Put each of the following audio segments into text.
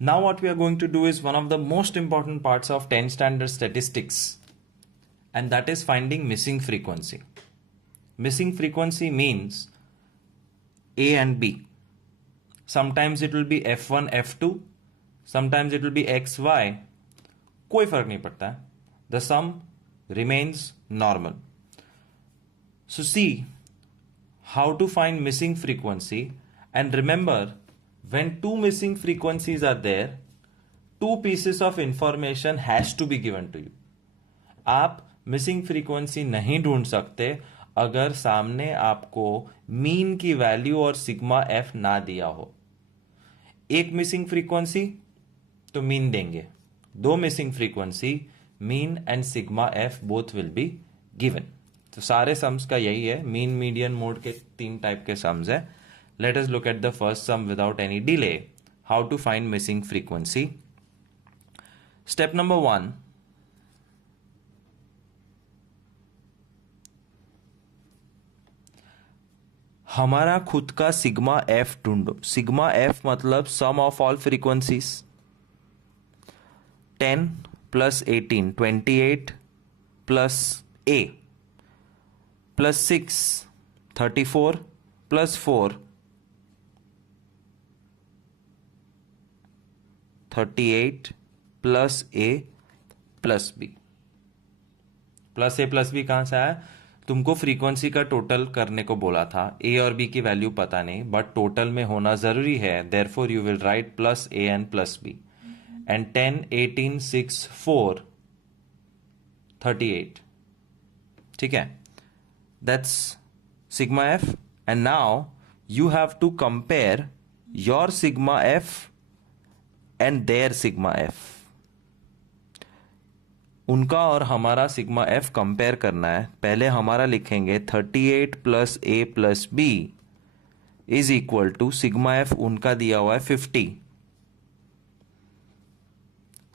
Now what we are going to do is one of the most important parts of 10th standard statistics, and that is finding missing frequency. Missing frequency means A and B. Sometimes it will be F1, F2, sometimes it will be X, Y. कोई फर्क नहीं पड़ता है. The sum remains normal. So see how to find missing frequency, and remember, when two missing frequencies are there, two pieces of information has to be given to you. आप missing frequency नहीं ढूंढ सकते अगर सामने आपको mean की value और sigma F ना दिया हो. एक मिसिंग फ्रीक्वेंसी तो मीन देंगे, दो missing frequency mean and sigma F both will be given. तो सारे सम्स का यही है, मीन मीडियन मोड के तीन टाइप के सम्स है. Let us look at the first sum without any delay, how to find missing frequency. Step number 1, हमारा खुद का सिग्मा एफ ढूंढो. सिग्मा एफ मतलब sum of all frequencies. 10 plus 18 28 plus A plus 6 34 plus 4 38 plus A plus B. Plus A plus B कहां से आया? तुमको frequency का टोटल करने को बोला था. ए और बी की वैल्यू पता नहीं, बट टोटल में होना जरूरी है. Therefore you will write plus a and plus B. And 10 18 6 4 38. ठीक है, that's sigma f. And now you have to compare your sigma f and their sigma F. उनका और हमारा सिग्मा एफ कंपेयर करना है. पहले हमारा लिखेंगे 38 plus A plus B is equal to sigma F उनका दिया हुआ है 50,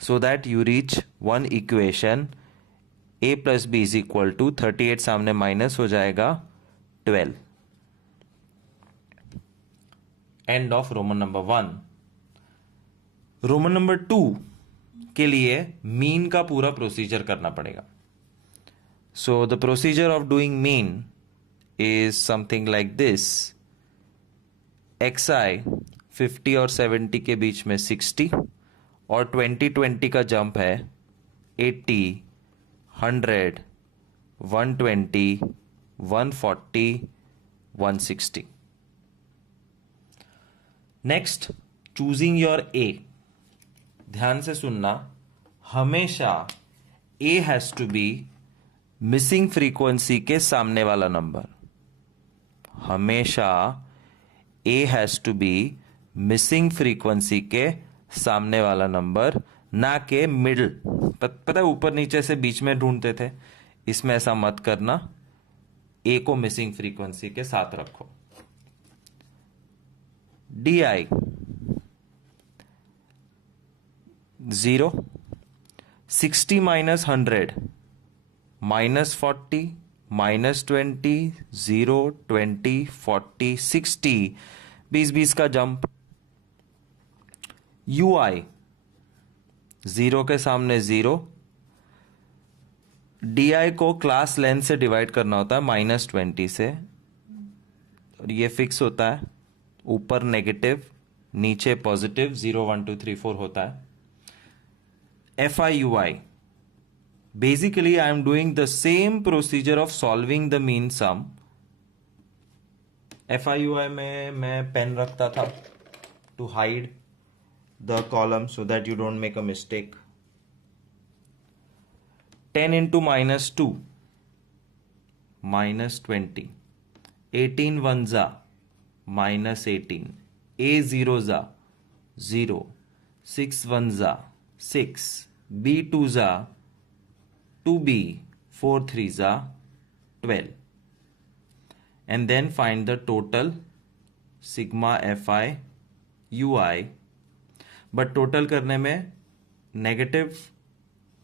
so that you reach one equation. A plus B is equal to 38 सामने माइनस हो जाएगा 12. End of Roman number 1. Roman number 2 के लिए मीन का पूरा प्रोसीजर करना पड़ेगा. So the procedure of doing mean is something like this. X I 50 और 70 के बीच में 60 और 20 का जंप है 80 100 120 140 160. Next, choosing your a. ध्यान से सुनना, हमेशा a has to be missing frequency के सामने वाला नंबर. हमेशा a has to be missing frequency के सामने वाला नंबर, ना के मिडल. पता है ऊपर नीचे से बीच में ढूंढते थे, इसमें ऐसा मत करना. ए को मिसिंग फ्रीक्वेंसी के साथ रखो. D I 0, 60 minus 100 minus 40 minus 20 0 20 40 60 20 का जंप. यू आई 0 के सामने 0. डी आई को क्लास लेंथ से डिवाइड करना होता है -20 से, और ये फिक्स होता है. ऊपर नेगेटिव नीचे पॉजिटिव 0 1 2 3 4 होता है. FIUI. Basically, I am doing the same procedure of solving the mean sum. FIUI में मैं पेन रखता था to hide the column so that you don't make a mistake. 10 into -2 -20. 18 ones -18. A zeros 0. 6 ones 6. B 2s 2B. 4 3s 12. And then find the total sigma Fi Ui. But total करने में negative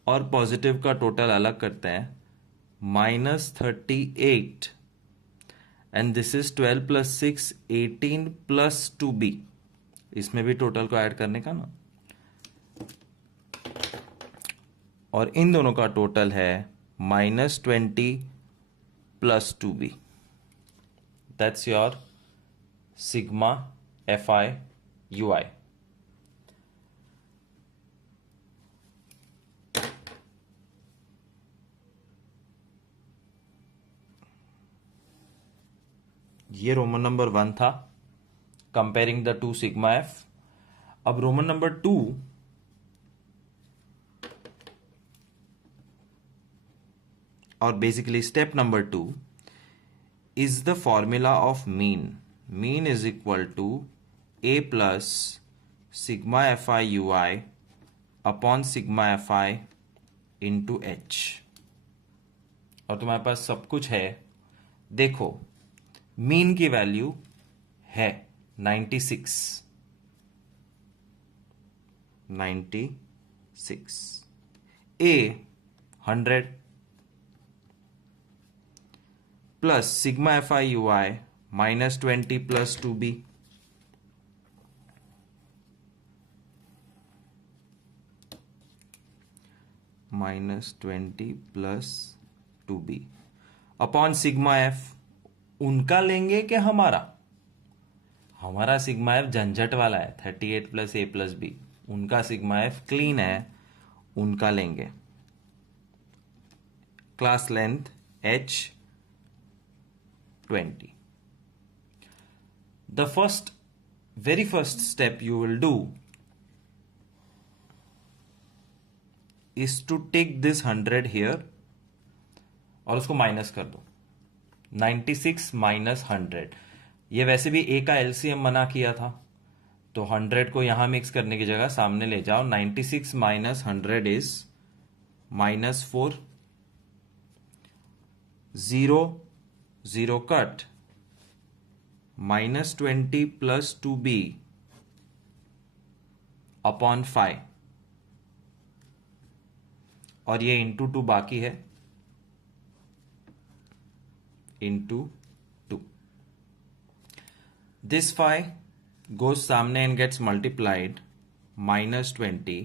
और positive का total अलग करते हैं. -38 and this is 12 + 6 18 + 2B. इसमें भी total को ऐड करने का ना. और इन दोनों का टोटल है -20 + 2b. That's your sigma fi ui. ये रोमन नंबर 1 था, comparing the two sigma F. अब रोमन नंबर 2, और basically step number 2 is the formula of mean. Mean is equal to a plus sigma fi ui upon sigma fi into h. और तुम्हारे पास सब कुछ है. देखो, mean की वैल्यू है 96. a 100 plus sigma fi ui -20 plus 2b. -20 plus 2b upon sigma F. उनका लेंगे कि हमारा? हमारा सिग्मा एफ झंझट वाला है, 38 + a + b. उनका सिग्मा एफ क्लीन है, उनका लेंगे. Class length h 20. The very first step you will do is to take this 100 here और उसको माइनस कर दो. 96 - 100. ये वैसे भी a का एलसीएम मना किया था, तो 100 को यहां मिक्स करने की जगह सामने ले जाओ. 96 - 100 is -4. 0 0 cut. -20 plus 2b upon 5. और ये इंटू 2 बाकी है, इंटू 2. दिस 5 goes सामने and gets multiplied. -20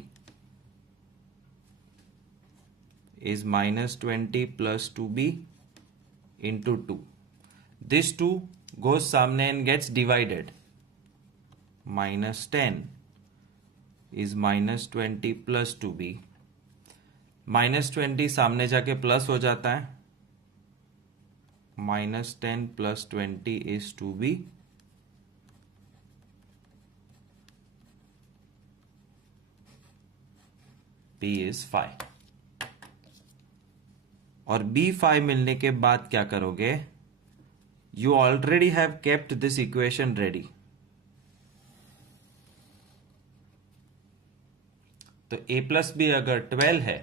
is -20 plus 2b into 2. This 2 goes सामने and gets divided. -10 is -20 plus 2b. -20 सामने जाके प्लस हो जाता है. -10 plus 20 is 2b. b is 5. और b 5 मिलने के बाद क्या करोगे? You already have kept this equation ready. तो a plus b अगर 12 है,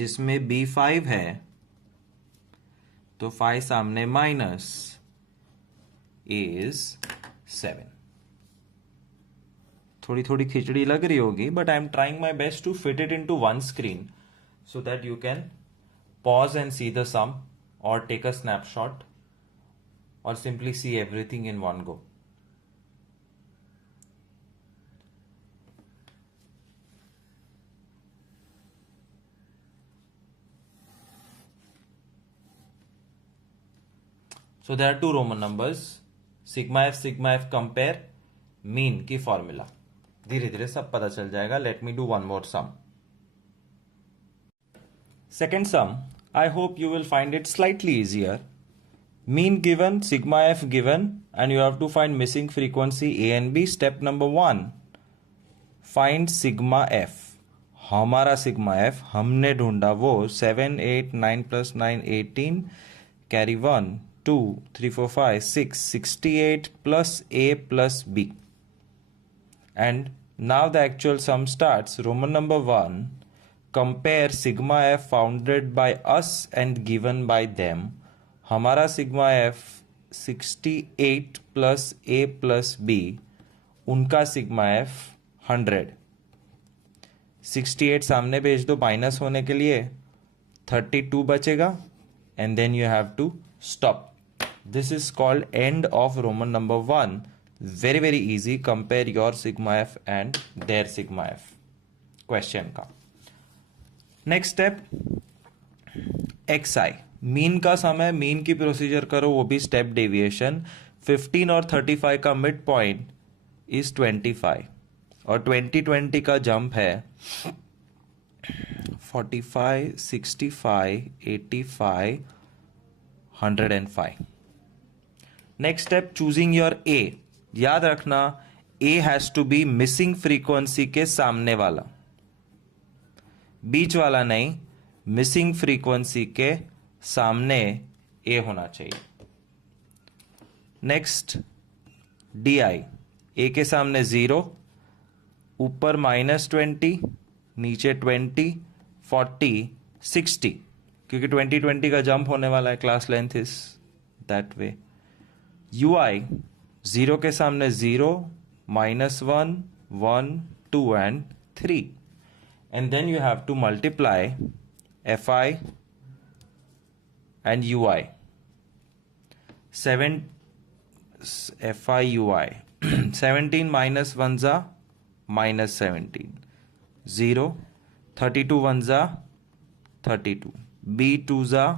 जिसमें b 5 है, तो 5 सामने माइनस, a is 7. थोड़ी थोड़ी खिचड़ी लग रही होगी, but I am trying my best to fit it into one screen so that you can pause and see the sum or take a snapshot or simply see everything in one go. So there are two Roman numbers, sigma f compare, mean की formula. धीरे धीरे सब पता चल जाएगा. Let me do one more sum. Second sum, I hope you will find it slightly easier. Mean given, sigma f given, and you have to find missing frequency a and b. Step number 1, find sigma f. हमारा sigma f हमने ढूंढा वो 7, 8, 9 plus 9, 18, carry 1, 2, 3, 4, 5, 6, 68 plus a plus b. And now the actual sum starts. Roman number 1, compare sigma f founded by us and given by them. हमारा sigma f 68 plus a plus b, उनका sigma f 100. 68 सामने भेज दो minus होने के लिए, 32 बचेगा, and then you have to stop. This is called end of Roman number 1. Very very easy. Compare your sigma f and their sigma f. Question का next step xi mean का समय, मीन की procedure करो, वो भी step deviation. 15 और 35 का mid point is 25 और 20 का जंप है 45, 65, 85, 105. Next step choosing your a. याद रखना a has to be missing frequency के सामने वाला, बीच वाला नहीं, मिसिंग फ्रीक्वेंसी के सामने ए होना चाहिए. नेक्स्ट डी आई, ए के सामने 0, ऊपर -20, नीचे 20, 40, 60, क्योंकि 20 का जंप होने वाला है. Class length is that way. U I 0 के सामने 0, -1, 1, 2 and 3. And then you have to multiply fi and ui. 7 fi ui 17 minus 1 za minus 17, 0, 32 1 za 32, b 2 za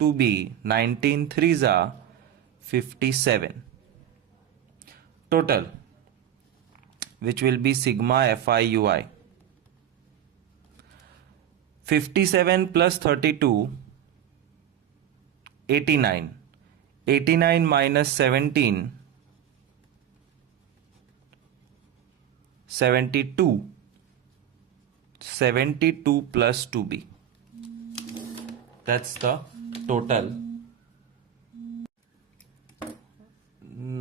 2b, 19 3 za 57. Total, which will be sigma fi ui. 57 plus 32, 89. 89 minus 17, 72. 72 plus 2b. That's the total.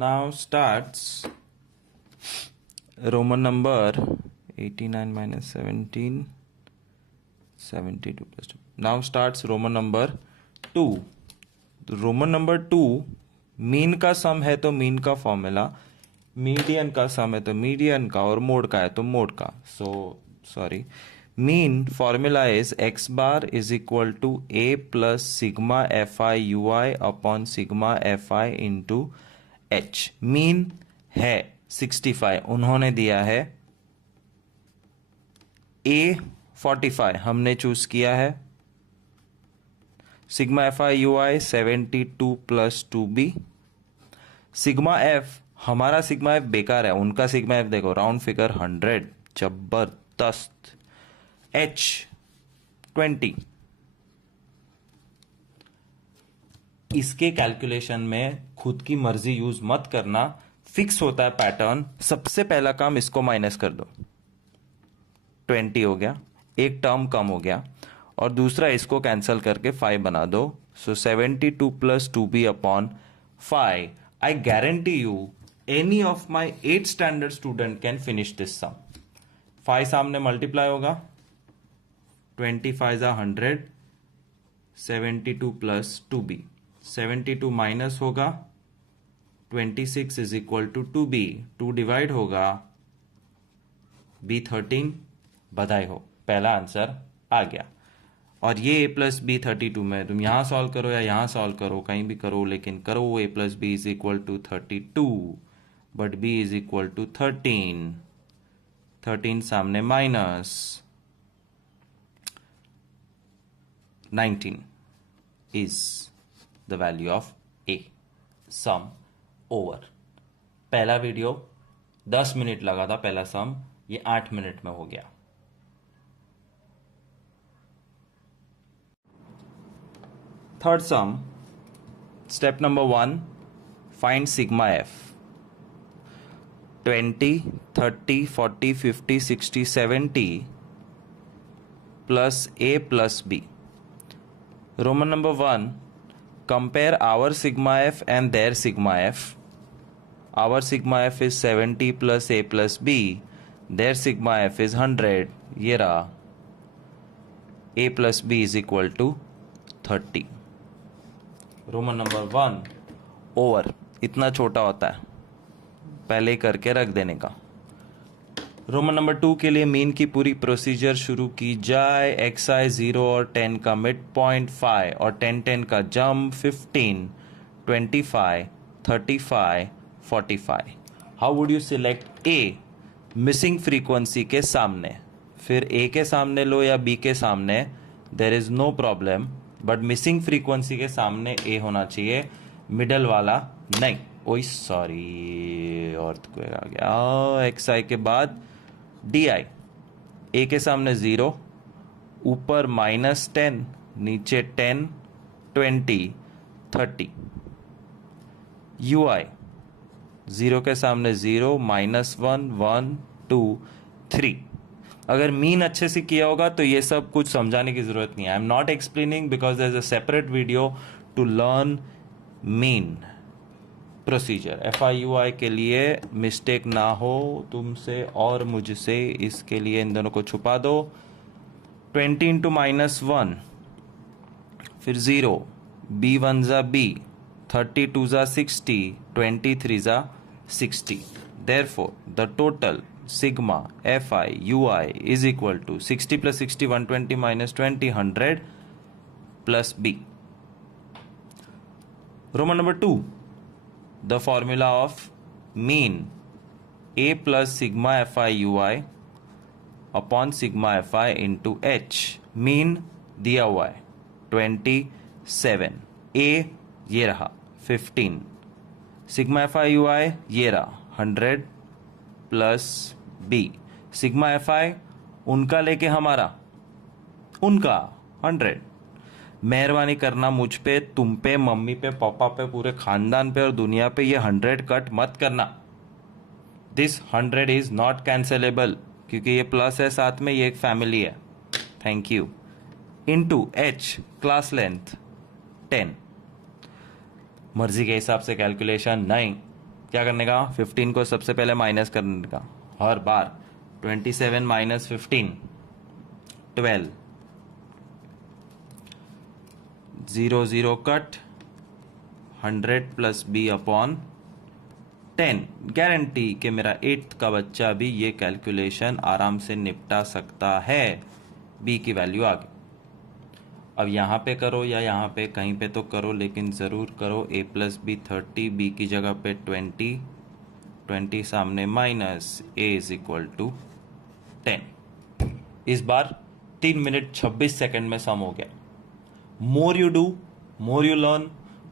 Now starts Roman number 89 minus 17. 72 plus 2. Now starts Roman number 2. Roman number 2, mean का सम है तो mean का formula, median का सम है तो median का, और mode का है तो मोड का. Sorry, mean formula is x bar is equal to a plus sigma fi ui upon sigma fi into h. Mean है 65, उन्होंने दिया है a 45, हमने चूज किया है. Sigma F I you I 72 plus 2b. Sigma F, हमारा sigma F बेकार है, उनका सिग्मा एफ देखो, राउंड फिगर 100, जबरदस्त. h 20. इसके कैलकुलेशन में खुद की मर्जी यूज मत करना, फिक्स होता है पैटर्न. सबसे पहला काम इसको माइनस कर दो, 20 हो गया, एक टर्म कम हो गया, और दूसरा इसको कैंसिल करके 5 बना दो. So 72 plus 2b upon 5. I guarantee you any of my 8th standard student can finish this sum. 5 सामने मल्टीप्लाई होगा, 25 100, 72 प्लस 2b. 72 माइनस होगा, 26 is equal to 2b. 2 divide होगा, b 13. बधाई हो, पहला आंसर आ गया. और ये a प्लस बी 32 में तुम यहां सॉल्व करो या यहां सॉल्व करो, कहीं भी करो, लेकिन करो a plus B is equal to 32, but b is equal to 13. 13 सामने minus 19 is the value of a. Sum over. पहला वीडियो 10 मिनट लगा था, पहला सम, ये 8 मिनट में हो गया. Third sum, step number 1, find sigma f. 20, 30, 40, 50, 60, 70 plus a plus b. Roman number 1, compare our sigma f and their sigma f. Our sigma f is 70 plus a plus b. Their sigma f is 100. ये रहा. a plus b is equal to 30. Roman number 1 over. इतना छोटा होता है, पहले ही करके रख देने का. रोमन नंबर 2 के लिए मीन की पूरी प्रोसीजर शुरू की जाए. xi 0 और 10 का मिड पॉइंट 5 और 10 10 का jump 15, 25, 35, 45. How would you select A missing frequency के सामने? फिर A के सामने लो या B के सामने, there is no problem, but missing frequency के सामने A होना चाहिए, मिडल वाला नहीं. ओई सॉरी, अर्थक्वेक आ गया. एक्स आई के बाद डी आई. ए के सामने 0, ऊपर -10, नीचे 10, 20, 30. यू आई 0 के सामने 0, -1, 1, 2, 3. अगर मीन अच्छे से किया होगा तो ये सब कुछ समझाने की जरूरत नहीं है. I am not explaining because there is a separate video to learn mean procedure. FIUI के लिए मिस्टेक ना हो तुमसे और मुझसे, इसके लिए इन दोनों को छुपा दो. 20 इंटू -1, फिर 0, B1 ज़ा B, 32 ज़ा 60, 23 ज़ा 60. Therefore, the total sigma FIUI is equal to 60 plus 60, 120 minus 20, 100 plus B. Roman number 2. The formula of mean A plus sigma FIUI upon sigma FI into H. Mean दिया हुआ है 27, A ये रहा 15, sigma FIUI ये रहा 100 plus B. sigma FI उनका लेके हमारा, उनका 100. मेहरबानी करना मुझ पे, तुम पे, मम्मी पे, पापा पे, पूरे खानदान पे और दुनिया पे ये 100 कट मत करना. दिस 100 इज नॉट कैंसलेबल, क्योंकि ये प्लस है साथ में, ये एक फैमिली है. Thank you. Into H class length 10. मर्जी के हिसाब से कैलकुलेशन नहीं. क्या करने का? 15 को सबसे पहले माइनस करने का हर बार. 27 minus 15, 12. 0, 0 cut, 100 plus B upon 10. Guarantee कि मेरा 8th का बच्चा भी ये कैलकुलेशन आराम से निपटा सकता है. B की वैल्यू आ गई. अब यहाँ पे करो या यहाँ पे कहीं पे तो करो, लेकिन ज़रूर करो. A प्लस B 30, B की जगह पे 20, 20 सामने minus, A is equal to 10. इस बार 3 मिनट 26 सेकंड में सम हो गया. More you do, more you learn,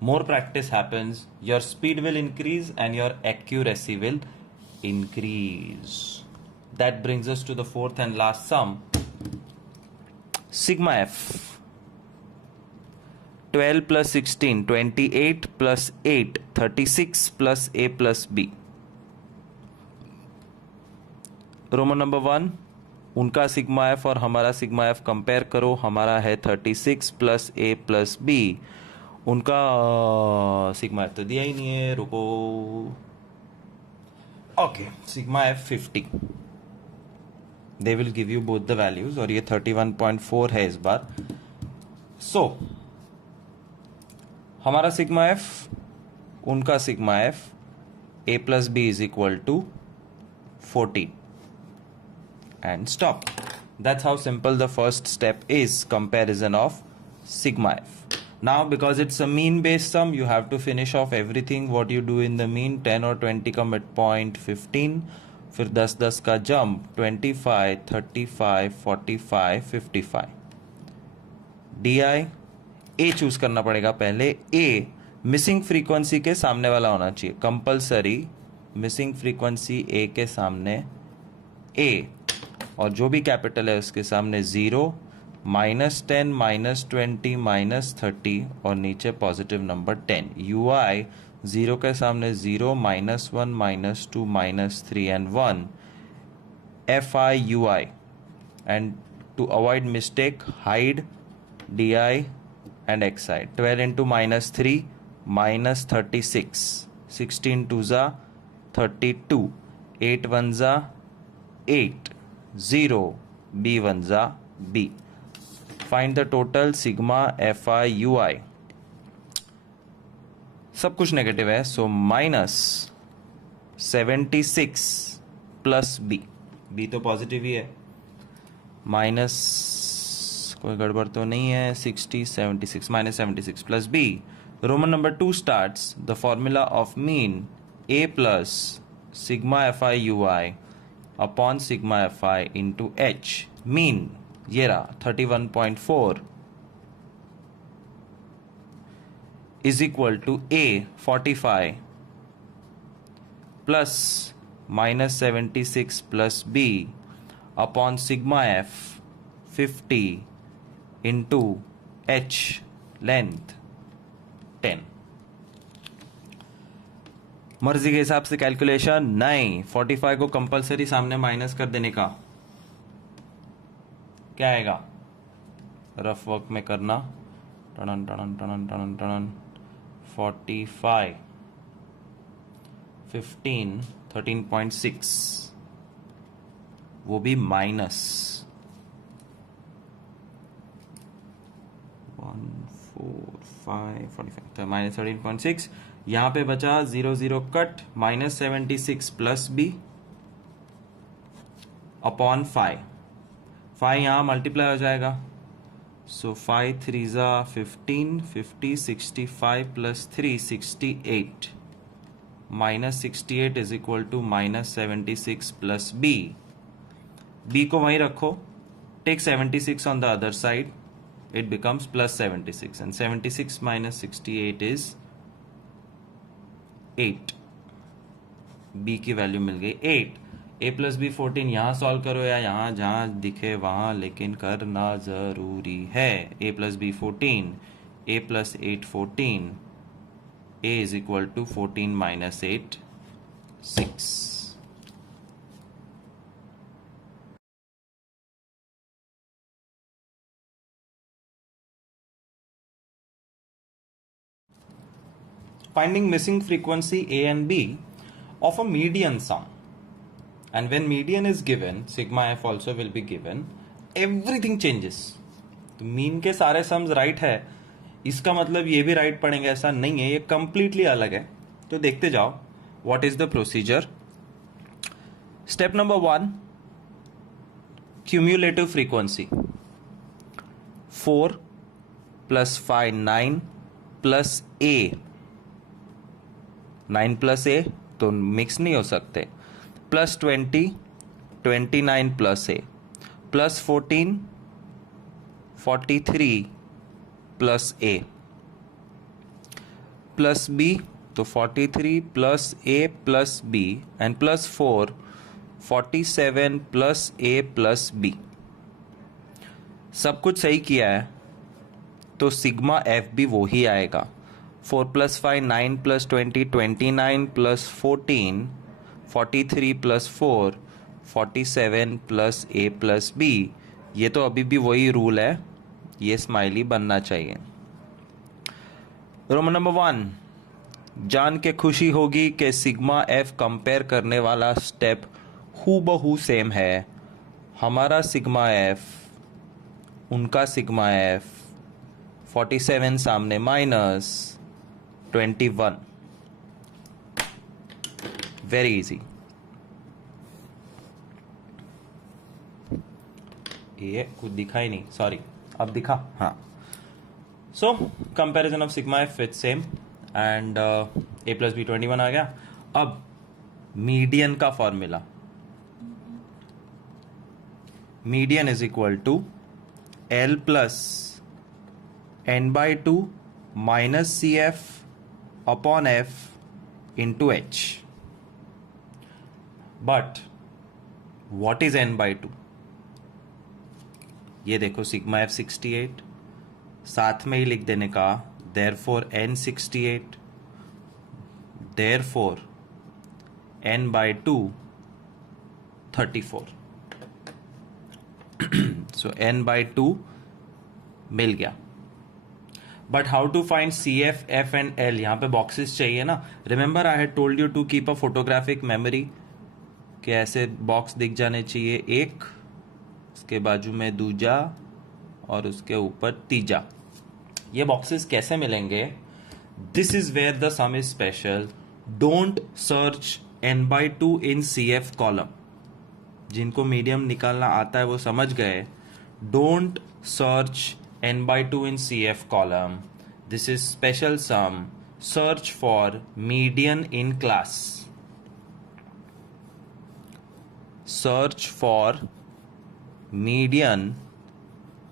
more practice happens, your speed will increase and your accuracy will increase. That brings us to the fourth and last sum. Sigma F. 12 plus 16, 28 plus 8, 36 plus A plus B. Roman number 1. उनका sigma F और हमारा sigma f compare करो. हमारा है 36 plus A plus B. उनका sigma f तो दिया ही नहीं है. रुको. Okay, sigma f 50. They will give you both the values और ये 31.4 है इस बार. सो हमारा सिग्मा एफ, उनका sigma f, A plus B is equal to 14. And stop. That's how simple the first step is, comparison of sigma f. Now because it's a mean based sum, you have to finish off everything what you do in the mean. 10 और 20 का midpoint 15, फिर 10 का jump 25, 35, 45, 55. DI A choose करना पड़ेगा पहले. A missing frequency के सामने वाला होना चाहिए कंपल्सरी. मिसिंग फ्रीक्वेंसी A के सामने A, और जो भी कैपिटल है उसके सामने 0, -10, -20, -30 और नीचे पॉजिटिव नंबर 10. UI 0 के सामने 0, -1, -2, -3 and 1. FIUI, and to avoid mistake, hide DI and XI. 12 into -3, -36. 16 2 za 32. 8 1 za 8. 0, B1 za B. Find the total sigma FIUI. सब कुछ नेगेटिव है, सो -76 प्लस B. B तो पॉजिटिव ही है. माइनस कोई गड़बड़ तो नहीं है. 60, 76 -76 plus B Roman number 2 starts the formula of mean A plus sigma fi ui upon sigma fi into h. Mean ये रहा 31.4 is equal to A 45 plus minus 76 plus B upon sigma f 50 into h length 10. मर्जी के हिसाब से calculation नहीं, 45 को compulsory सामने minus कर देने का क्या आएगा, रफ वर्क में करना, टनन टनन टनन टनन टनन 45 15 13.6 वो भी माइनस 1 4 5 45 तो माइनस 13.6. यहाँ पे बचा 0 0 cut minus 76 plus b upon 5 यहाँ मल्टीप्लाई हो जाएगा. सो 5 3 ज़ा 15 50 65 plus 3 68 minus 68 is equal to minus 76 plus b को वहीं रखो, take 76 on the other side, it becomes plus 76 and 76 minus 68 is 8. b की वैल्यू मिल गई 8. a प्लस बी 14 यहाँ सॉल्व करो या यहाँ जहाँ दिखे वहाँ, लेकिन करना जरूरी है. a plus b 14, a plus 8 14, a is equal to 14 minus 8 6. Finding missing frequency A and B of a median sum, and when median is given, sigma f also will be given, everything changes. तो mean के सारे sums right है, इसका मतलब ये भी right पड़ेंगे ऐसा नहीं है, ये कंप्लीटली अलग है. तो देखते जाओ what is the procedure. Step number 1, cumulative frequency 4 plus 5 9 plus a 9 plus A तो मिक्स नहीं हो सकते, plus 20 29 plus A plus 14 43 plus A plus B तो 43 plus A plus B and plus 4 47 plus A plus B. सब कुछ सही किया है तो सिग्मा एफ भी वो ही आएगा. 4 plus 5 9 plus 20 29 plus 14 43 plus 4 47 plus A plus B. ये तो अभी भी वही रूल है, ये स्माइली बनना चाहिए. रोमन नंबर 1, जान के खुशी होगी कि सिग्मा एफ कंपेयर करने वाला स्टेप हूबहू सेम है. हमारा सिग्मा एफ, उनका सिग्मा एफ, 47 सामने माइनस 21. Very easy. ये कुछ दिखा ही नहीं, सॉरी, अब दिखा. हाँ, so comparison of sigma F with same and A plus B 21 आ गया. अब मीडियन का formula, median is equal to L plus N by 2 minus C F upon F into H. But what is N by 2? ये देखो sigma F 68, साथ में ही लिख देने का therefore n 68, therefore n by 2 34. So n by 2 मिल गया. But how to find c f f and l? यहाँ पे बॉक्सेस चाहिए ना. Remember I had told you to keep a photographic memory कि ऐसे बॉक्स दिख जाने चाहिए, एक, उसके बाजू में दूजा और उसके ऊपर तीजा. ये बॉक्सेस कैसे मिलेंगे? This is where the sum is special. Don't search n by 2 in c f column. जिनको मीडियम निकालना आता है वो समझ गए. Don't search n by 2 in CF column. This is special sum. Search for median in class. Search for median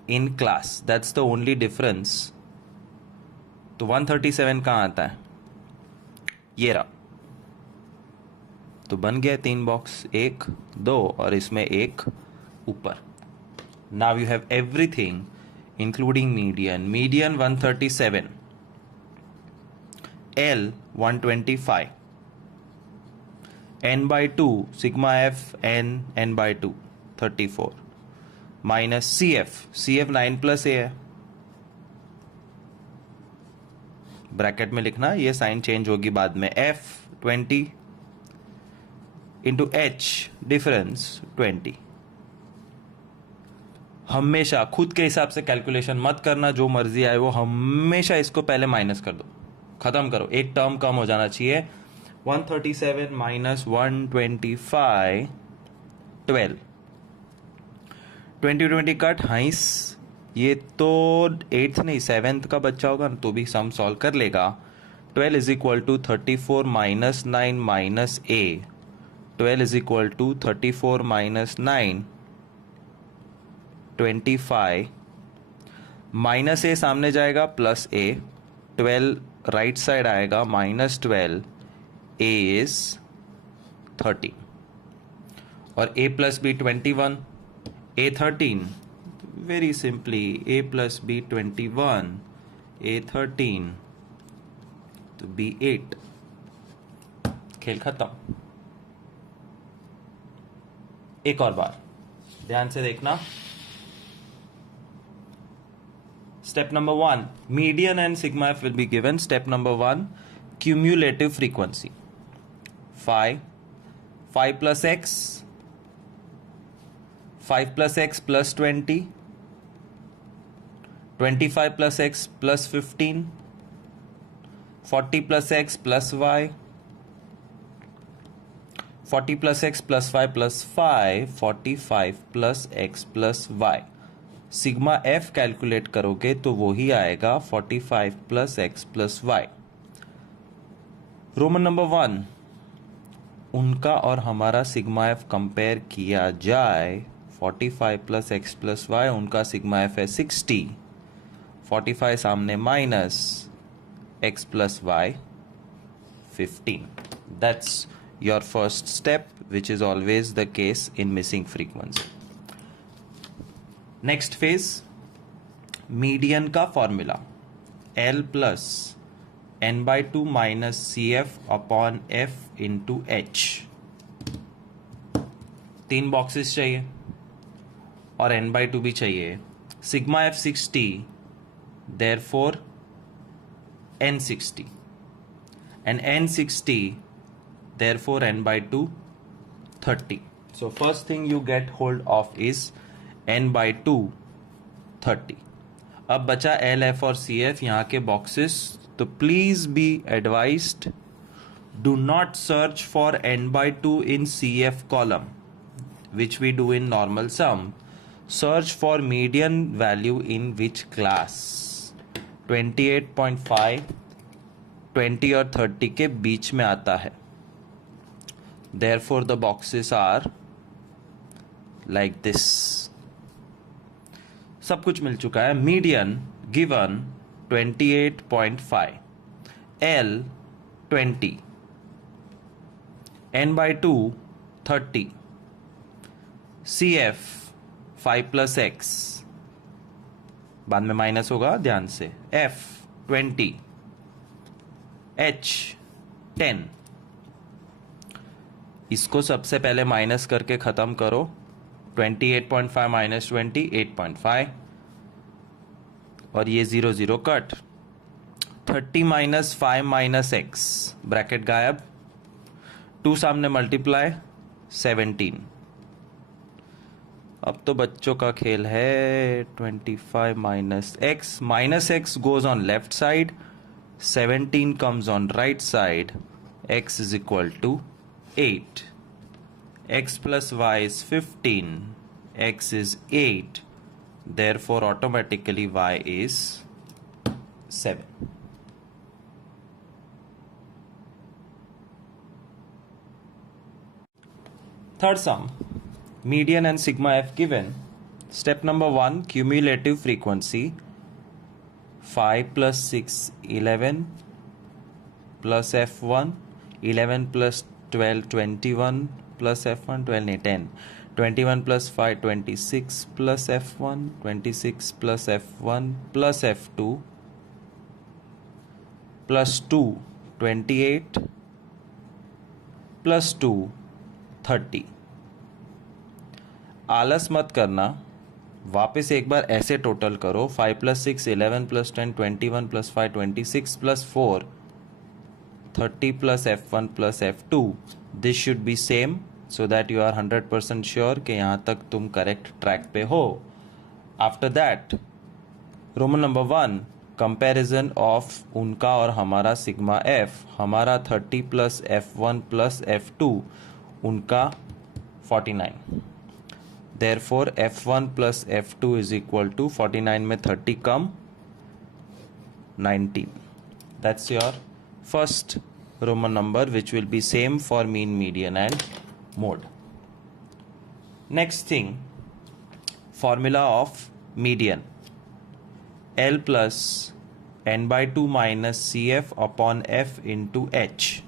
in class. That's the only difference. तो 137 कहाँ आता है? ये रहा. तो बन गया 3 बॉक्स, 1 2 और इसमें एक ऊपर. Now you have everything including median. Median 137, L 125, n by 2 sigma f n by 2 34 minus CF 9 plus a है. ब्रैकेट में लिखना, ये साइन चेंज होगी बाद में. F 20 into H difference 20. हमेशा खुद के हिसाब से कैलकुलेशन मत करना, जो मर्जी आए वो, हमेशा इसको पहले माइनस कर दो, खत्म करो. एक टर्म कम हो जाना चाहिए. 137 माइनस 125 12. 20 कट हाइस. ये तो 8th नहीं 7th का बच्चा होगा ना तो भी सम सॉल्व कर लेगा. 12 is equal to 34 minus 9 minus a. 12 is equal to 34 minus 9 25. Minus a सामने जाएगा प्लस a. 12 राइट साइड आएगा माइनस 12. a इज 30 और a plus b 21. a 13. Very simply a plus b 21, a 13 तो b 8. खेल खत्म. एक और बार ध्यान से देखना. Step number 1, median and sigma f will be given. Step number 1, cumulative frequency. Phi plus x, 5 plus x plus 20, 25 plus x plus 15, 40 plus x plus y, 40 plus x plus y plus 5, 45 plus x plus y. Sigma f calculate करोगे तो वो ही आएगा 45 plus x plus y. Roman number 1, उनका और हमारा sigma f compare किया जाए. 45 plus x plus y, उनका सिग्मा f है 60. 45 सामने minus x plus y 15. That's your first step, which is always the case in missing frequency. Next phase, median का formula L plus n by 2 minus CF upon F into H. 3 boxes चाहिए और n by 2 भी चाहिए. Sigma f 60, therefore n 60 and n 60, therefore n by 2 30. So first thing you get hold of is n by 2 30. अब बचा L, F और CF यहाँ के boxes. तो please be advised, do not search for n by 2 in CF column, which we do in normal sum. Search for median value in which class. 28.5 20 और 30 के बीच में आता है. Therefore the boxes are like this. सब कुछ मिल चुका है. Median given 28.5, L 20, n by 2 30, CF 5 plus x, बाद में माइनस होगा ध्यान से, F 20, H 10. इसको सबसे पहले माइनस करके खत्म करो. 28.5 माइनस 20 8.5 और ये 0 0 cut. 30 minus 5 minus x, bracket गायब. 2 सामने मल्टीप्लाई 17. अब तो बच्चों का खेल है. 25 minus x goes on left side, 17 comes on right side. X is equal to 8. X plus y is 15. X is 8. Therefore automatically y is 7. Third sum, median and sigma f given. Step number 1, cumulative frequency 5 plus 6 11 plus f1, 11 plus 12 21 plus f1, 12 8 10, 21 plus 5 26 plus f1, 26 plus f1 plus f2 plus 2 28 plus 2 30. आलस मत करना, वापस एक बार ऐसे total करो. 5 plus 6 11 plus 10 21 plus 5 26 plus 4 30 plus f1 plus f2. This should be same so that you are 100% sure कि यहाँ तक तुम करेक्ट ट्रैक पे हो. After that Roman number 1, comparison of उनका और हमारा सिग्मा f. हमारा 30 प्लस f1 प्लस f2, उनका 49. Therefore f1 plus f2 is equal to 49 में 30 कम 19. That's your first Roman number, which will be same for mean, median and mode. Next thing, formula of median. L plus n by 2 minus CF upon F into H.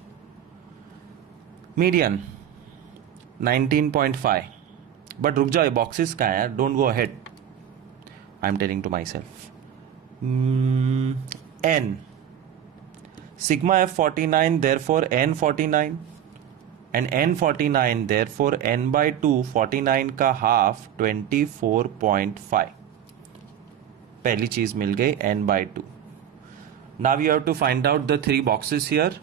Median 19.5. But रुक जाओ, ये boxes का है, don't go ahead. I am telling to myself. N sigma F 49, therefore N 49 and N 49, therefore N by 2 49 का half 24.5. पहली चीज मिल गई N by 2. Now you have to find out the 3 boxes here.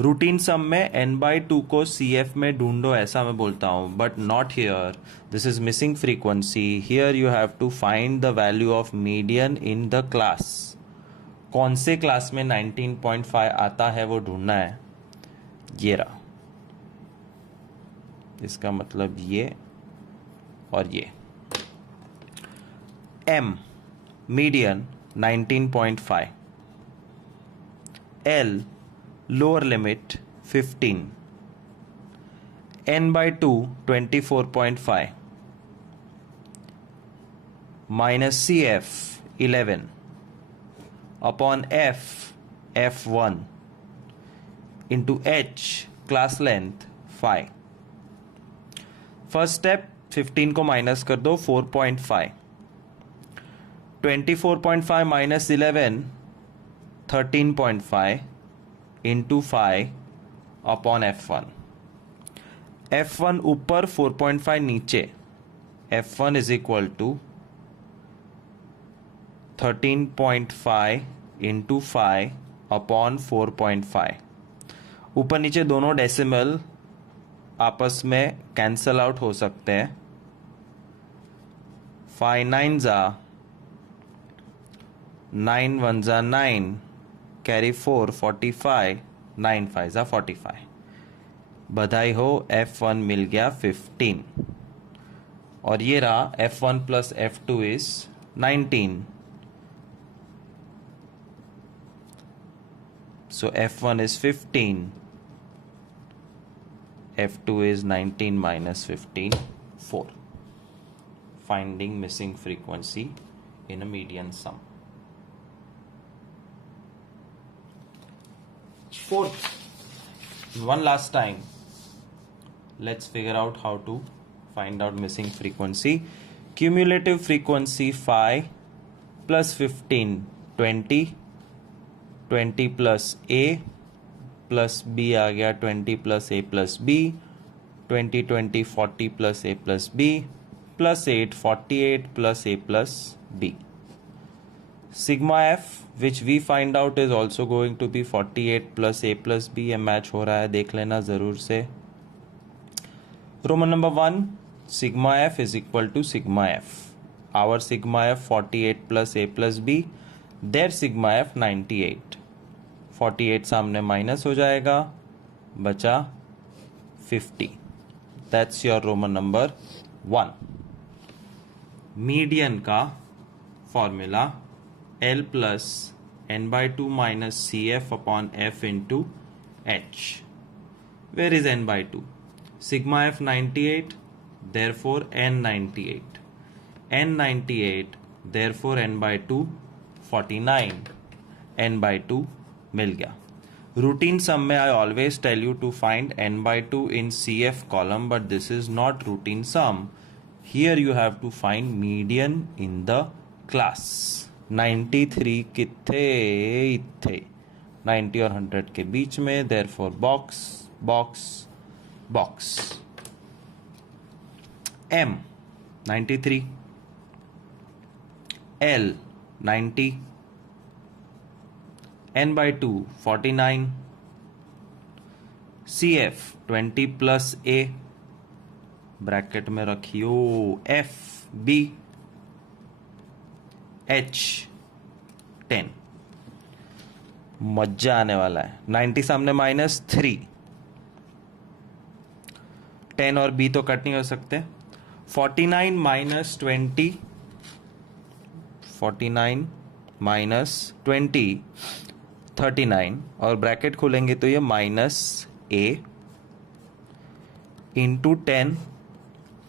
Routine sum में n by 2 को CF में ढूंढो, ऐसा मैं बोलता हूं, but not here. This is missing frequency. Here you have to find the value of median in the class. कौन से क्लास में 19.5 आता है वो ढूंढना है. ये रहा, इसका मतलब ये और ये. M median 19.5, L lower limit 15, n by 2 24.5 minus CF 11 upon F1 into H class length 5. First step, 15 को माइनस कर दो, 4.5. 24.5 minus 11 13.5 into 5 upon F1. F1 ऊपर 4.5 नीचे. F1 is equal to 13.5 into 5 upon 4.5. ऊपर नीचे दोनों डेसिमल आपस में कैंसल आउट हो सकते हैं. 5 9 जा 9 1 जा 9, कैरी 4 45, 9 5 जा 45. बधाई हो, F1 मिल गया 15. और ये रहा F1 plus F2 is 19. So F1 is 15, F2 is 19 minus 15, 4. Finding missing frequency in a median sum. Fourth, one last time, let's figure out how to find out missing frequency. Cumulative frequency 5 plus 15 20, 20 plus A plus B आ गया 20 plus A plus B, 20 20 40 plus A plus B plus 8 48 plus A plus B. Sigma F which we find out is also going to be 48 plus A plus B. ये match हो रहा है, देख लेना जरूर से. Roman number 1, sigma F is equal to sigma F. Our sigma F 48 plus A plus B, their sigma F 98. 48 सामने minus हो जाएगा, बचा 50. That's your Roman number 1. Median का formula L plus n by 2 minus Cf upon f into h. Where is n by 2? Sigma f 98, therefore n 98. n 98, therefore n by 2 49. n by 2 मिल गया. Routine sum में I always tell you to find n by 2 in CF column, but this is not routine sum. Here you have to find median in the class. 93 किथे इथे 90 और 100 के बीच में, therefore box box box. M 93, L 90, n by 2 49, CF 20 plus A bracket में रखियो, F B H 10. मजा आने वाला है. 90 सामने -3, 10 और B तो कट नहीं हो सकते. 49 minus 20, 49 minus 20 39, और ब्रैकेट खोलेंगे तो ये -A इंटू 10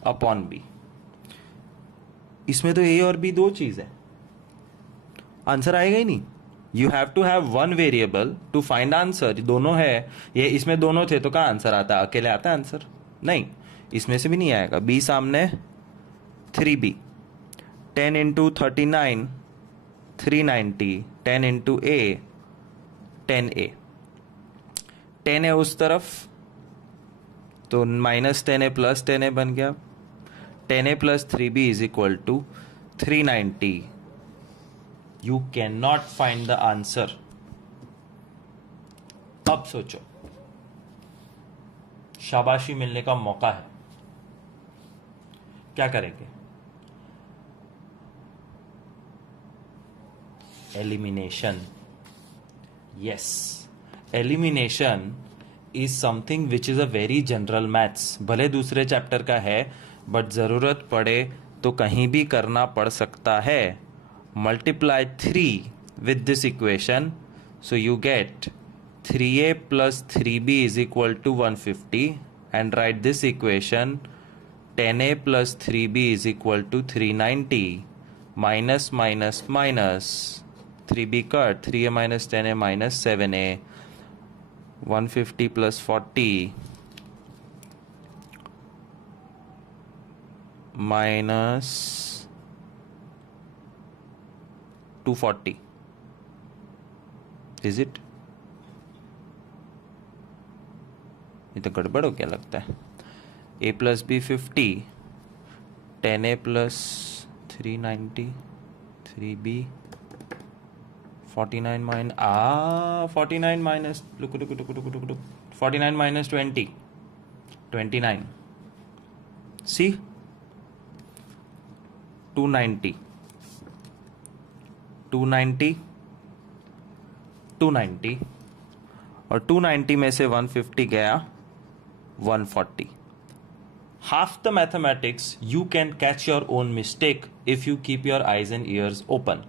अपॉन B. इसमें तो A और B दो चीज है, आंसर आएगा ही नहीं. You have to have one variable to find answer. दोनों है, ये इसमें दोनों थे तो कहाँ आंसर आता? अकेले आता है आंसर? नहीं, इसमें से भी नहीं आएगा. B सामने 3B, 10 into 39 390, 10 into A 10A, 10 है उस तरफ तो -10A प्लस 10A बन गया. 10A plus 3B is equal to 390. You can not find the answer. अब सोचो, शाबाशी मिलने का मौका है, क्या करेंगे? Elimination. Yes, elimination is something which is a very general maths. भले दूसरे चैप्टर का है, बट ज़रूरत पड़े तो कहीं भी करना पड़ सकता है. Multiply 3 with this equation, so you get 3A plus 3B is equal to 150, and write this equation 10A plus 3B is equal to 390, minus minus minus 3B cut, 3A minus 10A minus 7A, 150 plus 40 minus 240. Is it? ये तो गड़बड़ हो गया लगता है. A plus B 50, 10A plus 390, 3B 49 minus look 49 minus 20 29. See, 290 और 290 में से 150 गया 140. Half the mathematics you can catch your own mistake if you keep your eyes and ears open.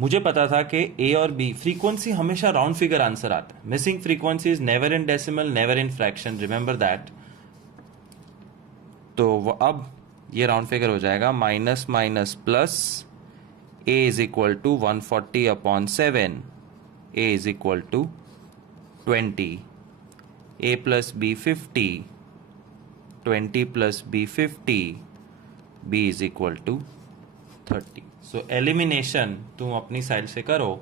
मुझे पता था कि A और B फ्रीक्वेंसी हमेशा राउंड फिगर आंसर आता है. Missing frequency is never in decimal, never in fraction, remember that. तो अब ये राउंड फिगर हो जाएगा minus minus plus. A is equal to 140 upon 7, A is equal to 20, A plus B 50, 20 plus B 50, B is equal to 30. So elimination तुम अपनी side से करो,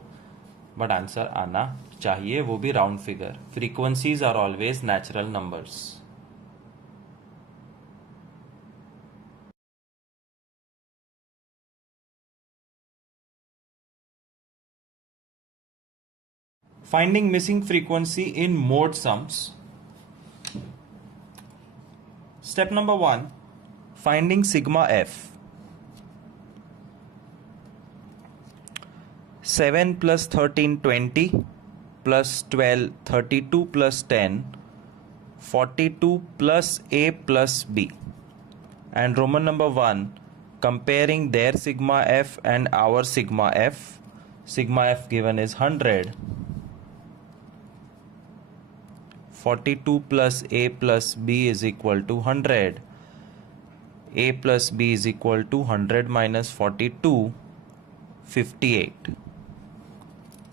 but answer आना चाहिए, वो भी round figure. Frequencies are always natural numbers. Finding missing frequency in mode sums. Step number 1, finding sigma f. 7 plus 13 20 plus 12 32 plus 10 42 plus A plus B. And Roman number 1, comparing their sigma f and our sigma f. sigma f given is 100. 42 plus a plus b is equal to 100. A plus b is equal to 100 minus 42, 58.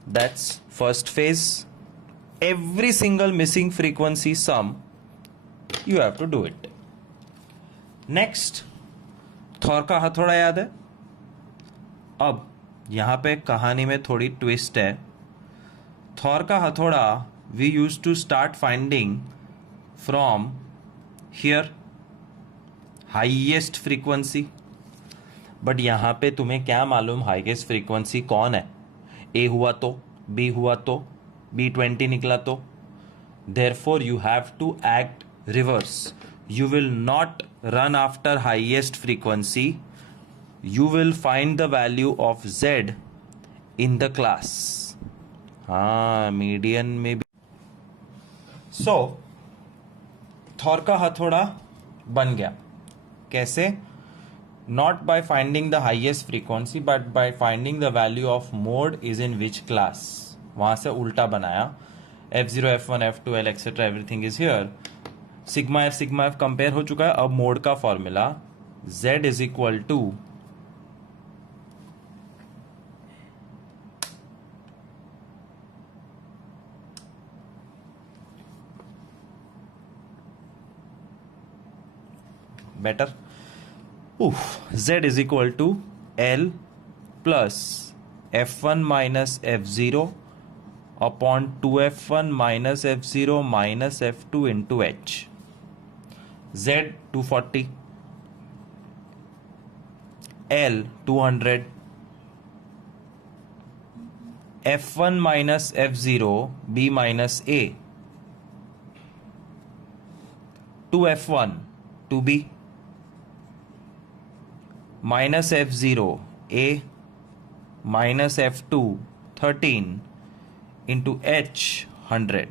That's first phase. Every single missing frequency sum, you have to do it. Next, Thor का हथौड़ा याद है? अब यहाँ पे कहानी में थोड़ी ट्विस्ट है. थॉर का हथौड़ा we used to start finding from here, highest frequency. But यहाँ पे तुम्हें क्या मालूम हाईएस्ट फ्रीक्वेंसी कौन है? A हुआ तो, B हुआ तो, B20 निकला तो. Therefore you have to act reverse. You will not run after highest frequency. You will find the value of Z in the class. हाँ, मीडियन में भी. So, थॉर का हथौड़ा बन गया. कैसे? Not by finding the highest frequency, but by finding the value of mode is in which class. वहां से उल्टा बनाया. F0, F1, F2, L etc. everything is here. Sigma f compare हो चुका है. अब मोड का formula Z is equal to better. Z is equal to L plus F1 minus F0 upon 2F1 minus F0 minus F2 into H. Z 240, L 200, F1 minus F0, B minus A, 2F1, 2B, minus F0, A, minus F2, 13, into H, 100.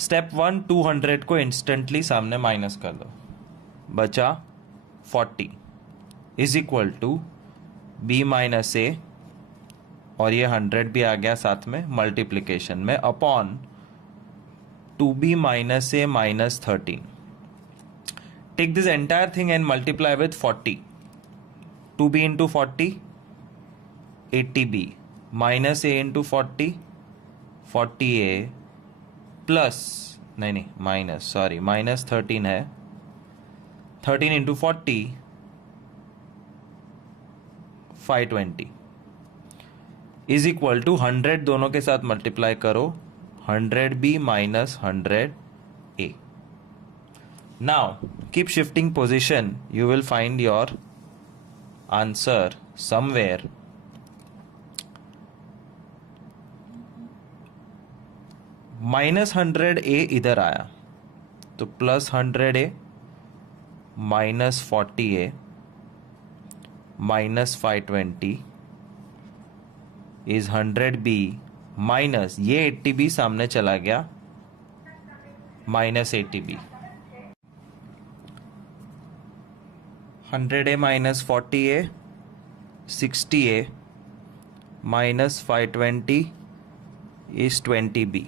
Step 1, 200 को instantly सामने minus कर दो. बचा 40 is equal to B minus A, और ये 100 भी आ गया साथ में मल्टीप्लीकेशन में, upon 2B minus A minus 13. Take this entire thing and multiply with 40. 2B into 40, 80B, minus A into 40, 40A, plus नहीं माइनस, सॉरी, माइनस 13 है. 13 इंटू 40, 520 इज इक्वल टू 100. दोनों के साथ मल्टीप्लाई करो. 100B minus 100A. Now keep shifting position. You will find your answer somewhere. Minus 100A इधर आया तो plus 100A minus 40A minus 520 is 100B minus ये 80B सामने चला गया, minus 80B. 100A minus 40A, 60A minus 520 is 20B.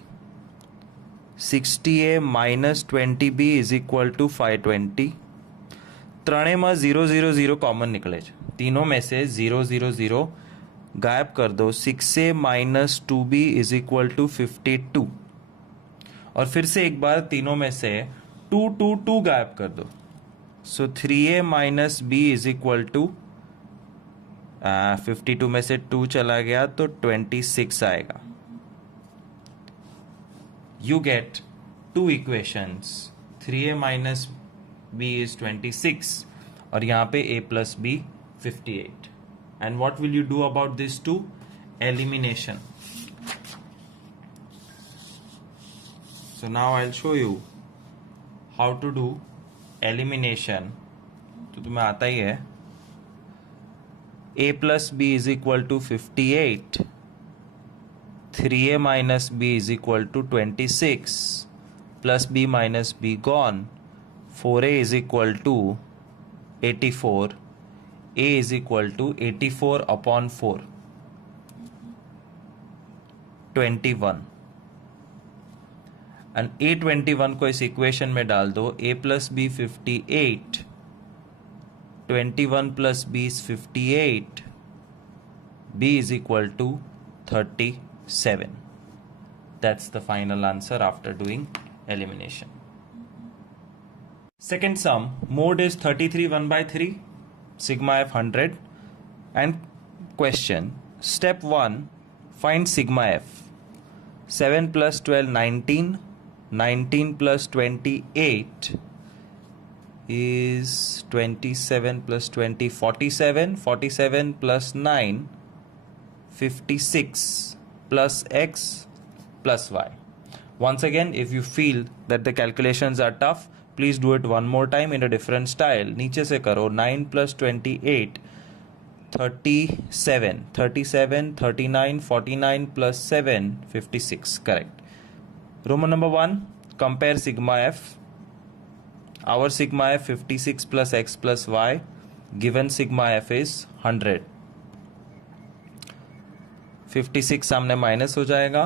60A minus 20B is equal to 520. ત્રણે માં 0 0 0 common निकले. तीनों में से 0 0 0 गायब कर दो. 6A minus 2B is equal to 52. और फिर से एक बार तीनों में से 2 2 2 गायब कर दो. So 3A minus B is equal to 52 में से 2 चला गया तो 26 आएगा. You get two equations. 3A minus B is 26 और यहाँ पे A plus B 58. And what will you do about these two? Elimination. So now I'll show you how to do elimination. तो तुम्हें आता ही है. A plus B is equal to 58. 3A minus B is equal to 26 plus B minus B gone. 4A is equal to 84. A is equal to 84 upon 4. 21 and A21 को इस equation में डाल दो. A plus B 58, 21 plus B is 58, B is equal to 37. That's the final answer after doing elimination. Second sum, mode is 33 1 by 3, sigma f 100, and question, step 1, find sigma f. 7 plus 12 19, 19 plus 28 is 27 plus 20 47, 47 plus 9 56 plus x plus y. Once again, if you feel that the calculations are tough, please do it one more time in a different style. नीचे से करो. 9 plus 28 37, 37, 39, 49 plus 7 56. Correct. Roman number 1, compare sigma f. Our sigma f 56 plus x plus y. Given sigma f is 100. 56 सामने minus हो जाएगा,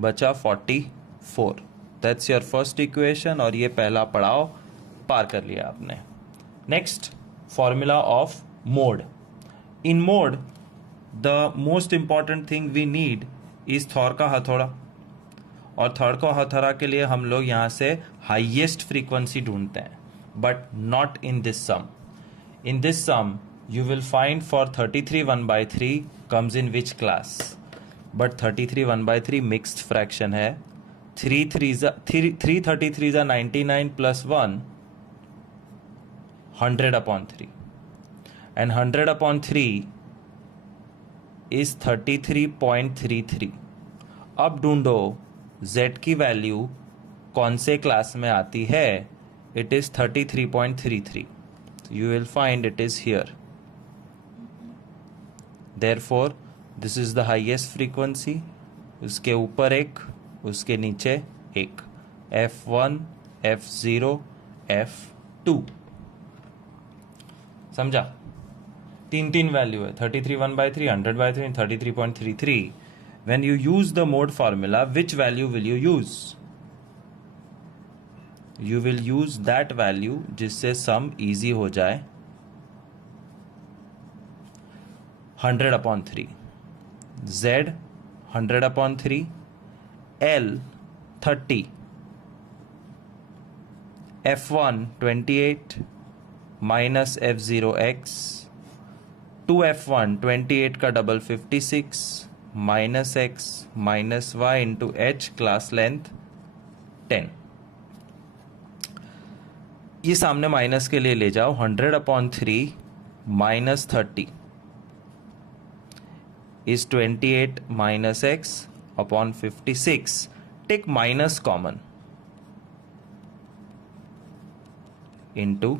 बचा 44. That's your first equation और ये पहला पड़ाव पार कर लिया आपने. Next, formula of mode. In mode the most important thing we need is Thor का हथौड़ा, और थॉर का हथौड़ा के लिए हम लोग यहाँ से हाईएस्ट फ्रीक्वेंसी ढूंढते हैं, but not in this sum. In this sum you will find for 33 1 by 3 comes in which class? But 33 1 by 3 mixed fraction है. 333 is 99 plus 1 100 upon 3, and 100 upon 3 is 33.33. अब ढूंढो z की वैल्यू कौन से class में आती है. It is 33.33. You will find it is here. Therefore, this is the highest frequency. उसके ऊपर एक, उसके नीचे एक. F1, F0, F2. समझा? तीन वैल्यू है. 33 1 by 3, 100 by 3 and 33.33. When you use the mode formula, which value will you use? You will use that value जिससे sum easy हो जाए. 100 upon 3, Z 100 upon 3, L 30, F1 28 minus F0 x, 2F1 28 का double 56 minus x minus y into h class length 10. ये सामने minus के लिए ले जाओ. 100 upon 3 minus 30 is 28 minus x upon 56. Take minus common into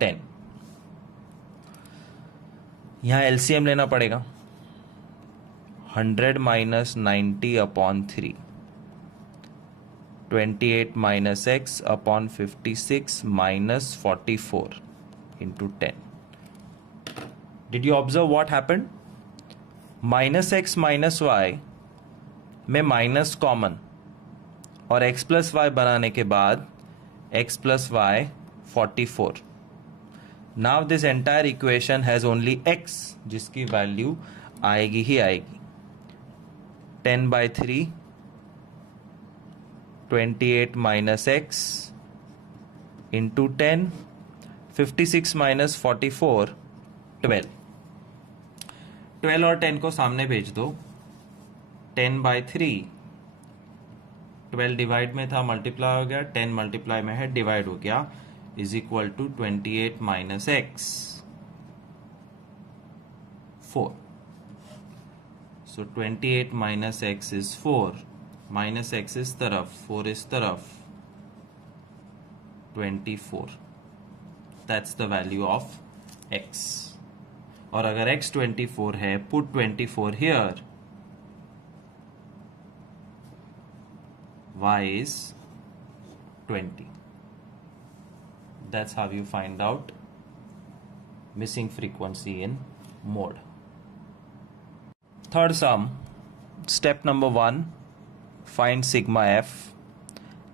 10. यहाँ LCM लेना पड़ेगा. 100 minus 90 upon 3, 28 minus x upon 56 minus 44 into 10. Did you observe what happened? Minus x minus y में माइनस कॉमन और एक्स प्लस वाई बनाने के बाद x plus y 44. Now this entire equation has only x, जिसकी value आएगी ही आएगी. 10 by 3, 28 minus x into 10, 56 minus 44, 12. 12 और 10 को सामने भेज दो. 10 by 3, 12 डिवाइड में था, मल्टीप्लाई हो गया. 10 मल्टीप्लाई में है, डिवाइड हो गया, is equal to 28 minus x 4. So 28 minus x is 4, minus x इस तरफ, 4 इस तरफ, 24. That's the value of x. और अगर x 24 है, put 24 here, y is 20. That's how you find out missing frequency in mode. Third sum, Step number 1, find sigma f.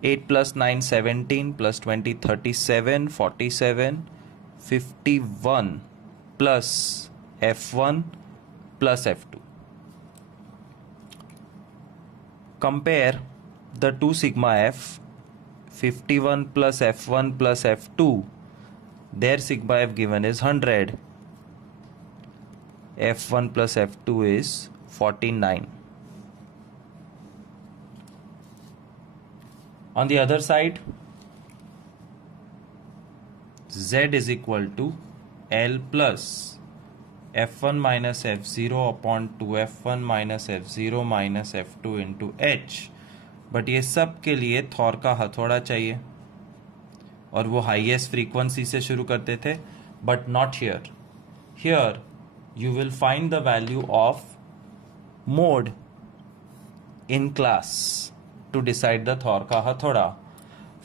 8 plus 9 17 plus 20 37 47 51 plus f1 plus f2. Compare the two sigma f. 51 plus f1 plus f2, their sigma f given is 100. f1 plus f2 is 49. On the other side, z is equal to L plus f1 minus f0 upon 2f1 minus f0 minus f2 into h. But ये सब के लिए Thor का हथौड़ा चाहिए और वो highest frequency से शुरू करते थे, but not here. Here you will find the value of mode in class to decide the Thor का हथौड़ा.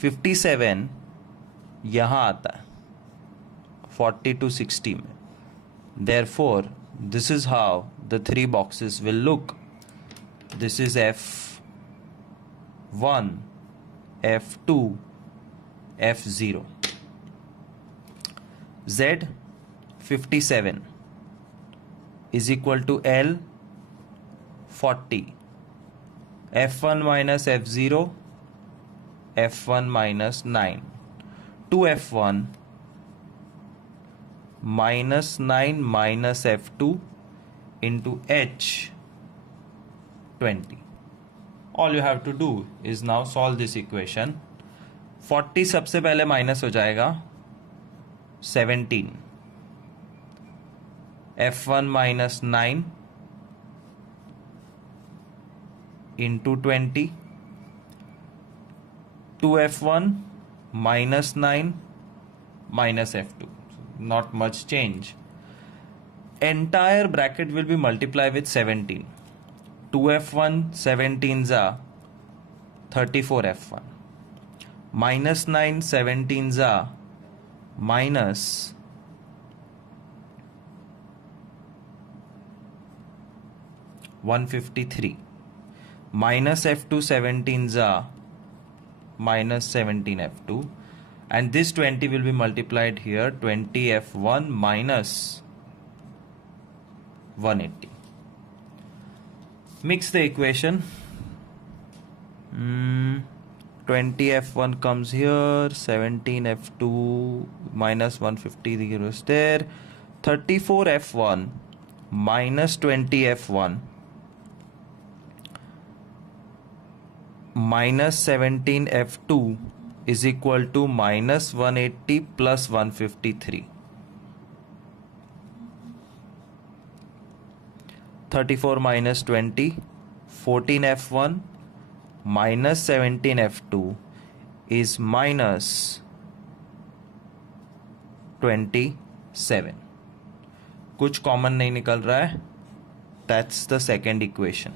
57 यहाँ आता है 40 to 60 में. Therefore, this is how the three boxes will look. This is F1, F2, F0. Z 57 is equal to L 40. F1 minus F0, F1 minus 9. 2F1 minus 9 minus F2 into H 20. All you have to do is now solve this equation. 40 सबसे पहले minus हो जाएगा 17. f1 minus 9 into 20. 2f1 minus 9 minus f2. Not much change. Entire bracket will be multiplied with 17. 2f1 17s are 34f1. Minus 9 17s are minus 153. Minus f2 17s are minus 17 f2, and this 20 will be multiplied here. 20 f1 minus 180. Mix the equation. 20 f1 comes here, 17 f2 minus 150 goes there. 34 f1 minus 20 f1 minus 17 f2 is equal to minus 180 plus 153. 34 minus 20, 14 f1 minus 17 f2 is minus 27. कुछ common नहीं निकल रहा है. That's the second equation.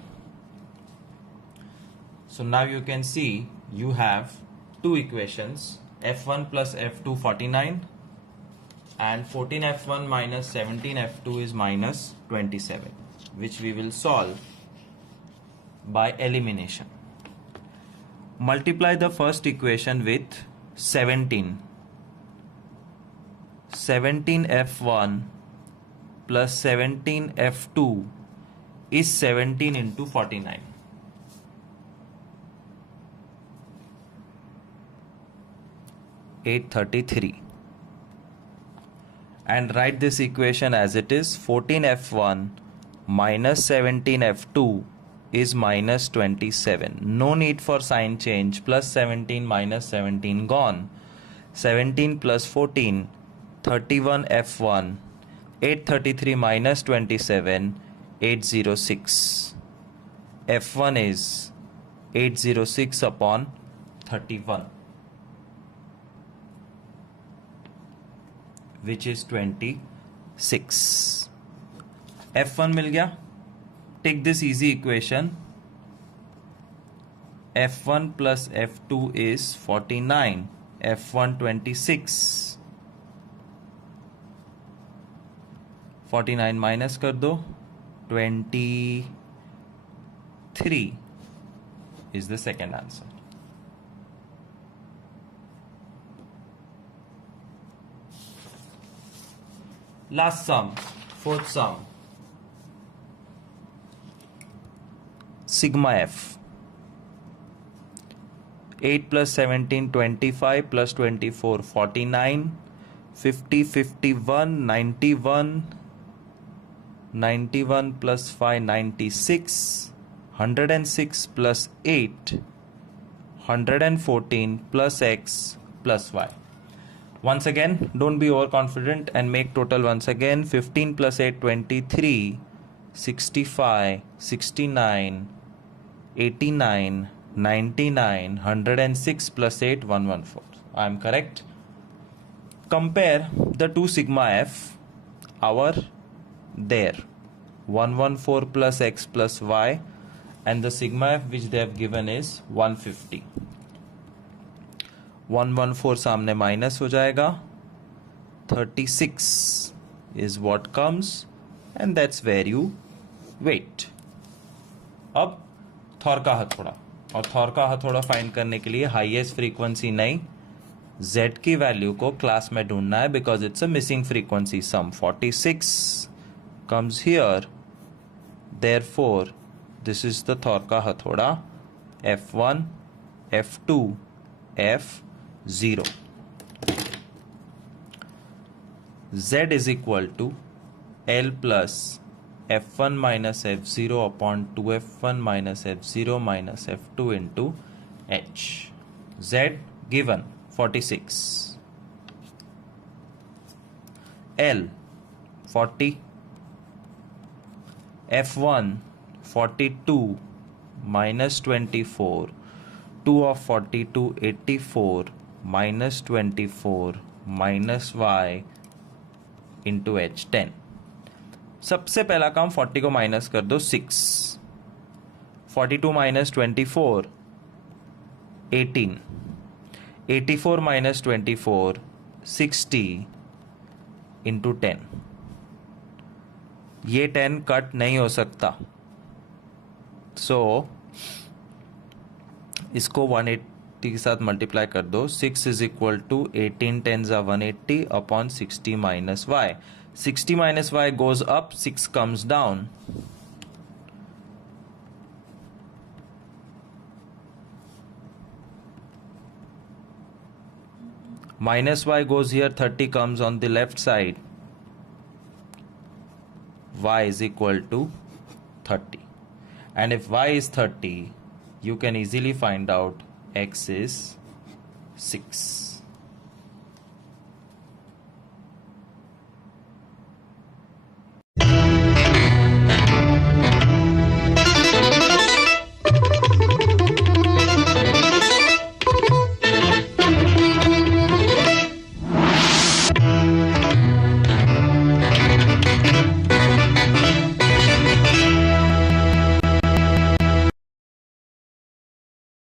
So now you can see you have two equations, f1 plus f2 49 and 14f1 minus 17f2 is minus 27, which we will solve by elimination. Multiply the first equation with 17. 17f1 plus 17f2 is 17 into 49. 833. And write this equation as it is. 14f1 minus 17f2 is minus 27. No need for sign change. Plus 17 minus 17 gone. 17 plus 14, 31f1. 833 minus 27, 806. f1 is 806 upon 31, which is 26. f1 मिल गया. Take this easy equation. f1 plus f2 is 49. f1 26. 49 minus कर दो. 20 3 is the second answer. Last sum, fourth sum. Sigma f. 8 plus 17, 25 plus 24, 49, 50, 51, 91, 91 plus 5, 96, 106 plus 8, 114 plus x plus y. Once again, don't be overconfident and make total once again. 15 plus 8, 23, 65, 69, 89, 99, 106 plus 8, 114. I am correct. Compare the two sigma f, our there 114 plus x plus y, and the sigma f which they have given is 150. 114 सामने minus हो जाएगा, 36 is what comes, and that's where you wait. अब Thor का हथौड़ा, और Thor का हथौड़ा find करने के लिए हाईएस्ट फ्रीक्वेंसी नहीं, z की वैल्यू को क्लास में ढूंढना है, because it's a missing frequency sum. 46 comes here, therefore this is the Thor का हथौड़ा, f1, f2, f0. z is equal to L plus f1 minus f0 upon 2f1 minus f0 minus f2 into h. Z given 46. L 40. f1 42 minus 24. 2 of 42, 84 minus 24 minus y into h 10. सबसे पहला काम 40 को minus कर दो, 6. 42 minus 24, 18. 84 minus 24, 60 into 10. ये 10 cut नहीं हो सकता, सो इसको 180 के साथ मल्टीप्लाई कर दो. 6 is equal to 18 10s are 180 upon 60 minus y. 60 minus y goes up, 6 comes down. Minus y goes here, 30 comes on the left side. Y is equal to 30. And if y is 30, you can easily find out x is 6.